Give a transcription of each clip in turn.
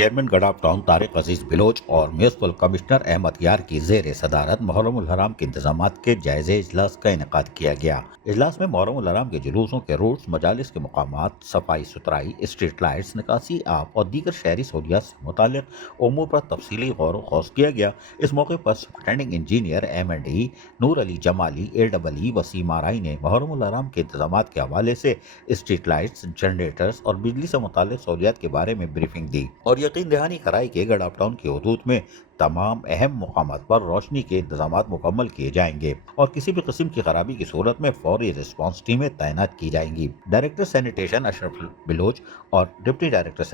Chairman गडाफ town Tariq अजीज बिलोच और municipal commissioner Ahmad यार की जेर सदारत मुहर्रम उल हराम के इंतजामात के जायजे इजलास का इनेकाद किया गया। इजलास में मुहर्रम उल हराम के जुलूसों के रूट्स, मजालिस के मकामात, सफाई सुथराई, स्ट्रीट लाइट्स, निकासी आब और दीगर शहरी सहूलियात से मुतालिक उमूर पर तफसीली गौर व खौज किया गया। इस मौके पर superintending engineer MND Noor Ali Jamali AEE Waseem आराई ने मुहर्रम उल हराम के इंतजामात के हवाले से स्ट्रीट लाइट्स, जनरेटर्स और बिजली से मुतालिक सहूलियात के बारे में ब्रीफिंग दी और यकीन दहानी कराई कि गडाफ टाउन की हदूद में तमाम अहम मुकामात पर रोशनी के इंतजामात मुकम्मल किए जाएंगे और किसी भी किस्म की खराबी की सूरत में फौरी रिस्पांस टीमें तैनात की जाएंगी। डायरेक्टर सैनिटेशन अशरफ बिलोच और deputy director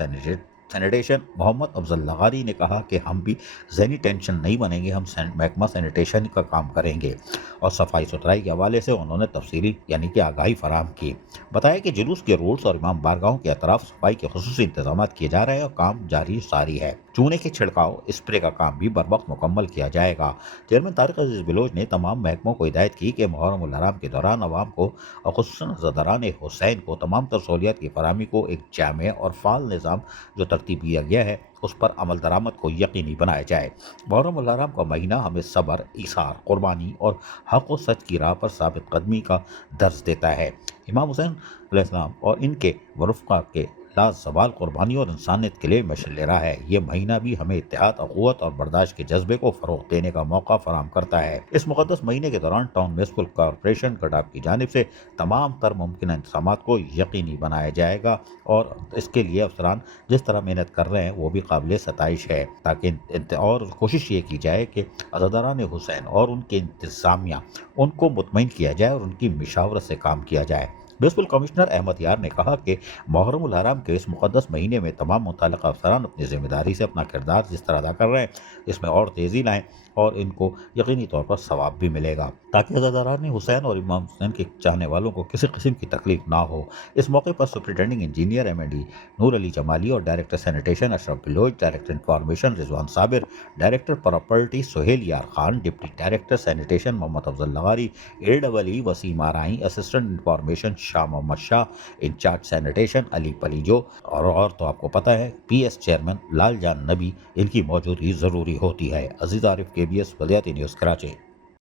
sanitation Mohammad Afzal Lagari ने कहा कि हम भी ज़हनी टेंशन नहीं बनेंगे, हम महकमा सैनिटेशन का काम करेंगे और सफाई सुथराई के हवाले से उन्होंने तफसीली यानी कि आगाही फराहम की। बताया कि जुलूस के रूट्स और इमाम बारगाहों के अतराफ सफाई के खुसूसी इंतजाम किए जा रहे हैं और काम जारी सारी है। चूने के छिड़काव स्प्रे का काम भी बर वक्त मुकम्मल किया जाएगा। चेयरमैन तारिक अजीज बिलोच ने तमाम महकमों को हिदायत की कि मुहर्रम उल हराम के दौरान अवाम को और खुसूसन ज़दरान हुसैन को तमाम तर सहूलियात की फराहमी को एक जामे और फाल निज़ाम जो तरतीब दिया गया है उस पर अमल दरामद को यकीनी बनाया जाए। मुहर्रम उल हराम का महीना हमें सब्र, ईसार, कुर्बानी और हक़ व सच की राह पर साबित कदमी का दर्ज देता है। इमाम हुसैन अलैहिस्सलाम और इनके वरफ़ा के लाज़वाल कुर्बानी और इंसानियत के लिए मशल ले रहा है। ये महीना भी हमें इत्तेहाद, अख़ुवत और बर्दाश्त के जज्बे को फ़रोग़ देने का मौका फराहम करता है। इस मुक़द्दस महीने के दौरान टाउन म्यूनसिपल कॉरपोरेशन गडाफ की जानिब से तमाम तर मुमकिन इंतज़ामात को यकीनी बनाया जाएगा और इसके लिए अफसरान जिस तरह मेहनत कर रहे हैं वो भी काबिल सताइश है, ताकि और कोशिश ये की जाए कि अज़ादारान हुसैन और उनके इंतज़ामिया उनको मुतमईन किया जाए और उनकी मिशावरत से काम किया जाए। म्यूनसिपल कमिश्नर अहमद यार ने कहा कि मुहर्रम उल हराम के इस मुक़द्दस महीने में तमाम मुतल्लिक़ा अफसरान अपनी ज़िम्मेदारी से अपना किरदार जिस तरह अदा कर रहे हैं इसमें और तेज़ी लाएँ और इनको यकीनी तौर पर सवाब भी मिलेगा ताकि अज़ादारान हुसैन और इमाम हुसैन के चाहने वालों को किसी किस्म की तकलीफ ना हो। इस मौके पर superintending engineer MND Noor Ali Jamali और director sanitation Ashraf Baloch, director information Rizwan Sabir, director property Suhail Yar Khan, deputy director sanitation Mohammad Afzal Lagari, AEE Waseem Arain, assistant information Shah Mohammad Shah, incharge sanitation Ali Palijo और तो आपको पता है PS चेयरमैन लाल जान नबी, इनकी मौजूदगी ज़रूरी होती है। अजीज आरिफ, KBS वलियाती न्यूज़ कराची।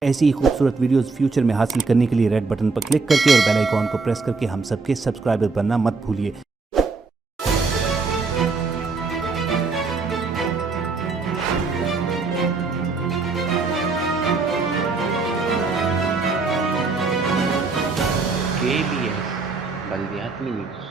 ऐसी ही खूबसूरत वीडियोस फ्यूचर में हासिल करने के लिए रेड बटन पर क्लिक करके और बेल आइकॉन को प्रेस करके हम सबके सब्सक्राइबर बनना मत भूलिए। KBS बल्दियाती न्यूज़।